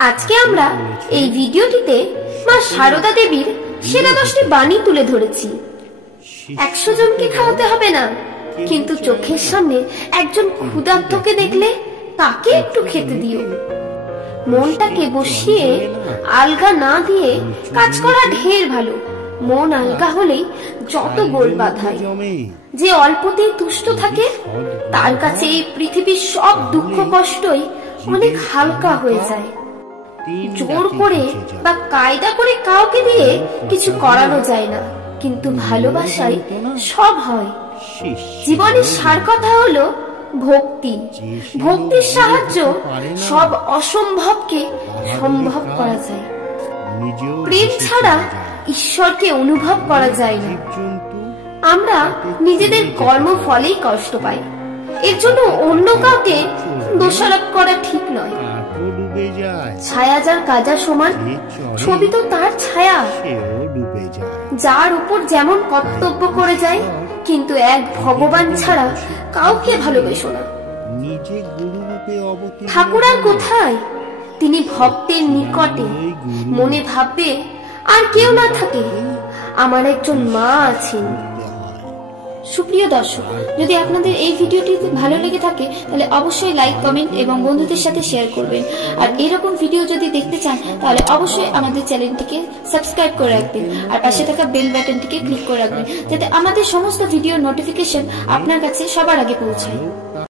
আজকে আমরা এই ভিডিওটিতে মা শারদা দেবীর সেরা 10টি বাণী তুলে ধরেছি। 100 জনকে খাওয়াতে হবে না, কিন্তু চোখের সামনে একজন ক্ষুধার্তকে দেখলে তাকে একটু খেতে দিও। মনটাকে বসিয়ে আলগা না দিয়ে কাজ করা ঢের ভালো। মন আলগা হলেই যত গোল বাধায়। যে অল্পতেই তুষ্ট থাকে তার কাছে এই পৃথিবীর সব দুঃখ কষ্টই অনেক হালকা হয়ে যায়। জোর করে বা কায়দা করে কাউকে দিয়ে কিছু করানো যায় না, কিন্তু ভালোবাসায় সব হয়। জীবনের সার কথা হলো ভক্তি। ভক্তির সাহায্য সব অসম্ভবকে সম্ভব করা যায়। প্রেম ছাড়া ঈশ্বরকে অনুভব করা যায় না। আমরা নিজেদের কর্মফলেই কষ্ট পাই, এর জন্য অন্য কাউকে দোষারোপ করা ঠিক নয়। ছায়া যার কাজা সমান, ছবি তো তার ছায়া। যার উপর যেমন কর্তব্য করে যায়, কিন্তু এক ভগবান ছাড়া কাউকে ভালোবেসো না। ঠাকুর আর কোথায়? তিনি ভক্তের নিকটে। মনে ভাববে আর কেউ না থাকে, আমার একজন মা আছেন। সুপ্রিয় দর্শক, যদি আপনাদের এই ভিডিওটি ভালো লেগে থাকে তাহলে অবশ্যই লাইক, কমেন্ট এবং বন্ধুদের সাথে শেয়ার করবেন। আর এরকম ভিডিও যদি দেখতে চান তাহলে অবশ্যই আমাদের চ্যানেলটিকে সাবস্ক্রাইব করে রাখবেন আর পাশে থাকা বেল বাটনটিকে ক্লিক করে রাখবেন, যাতে আমাদের সমস্ত ভিডিওর নোটিফিকেশন আপনার কাছে সবার আগে পৌঁছায়।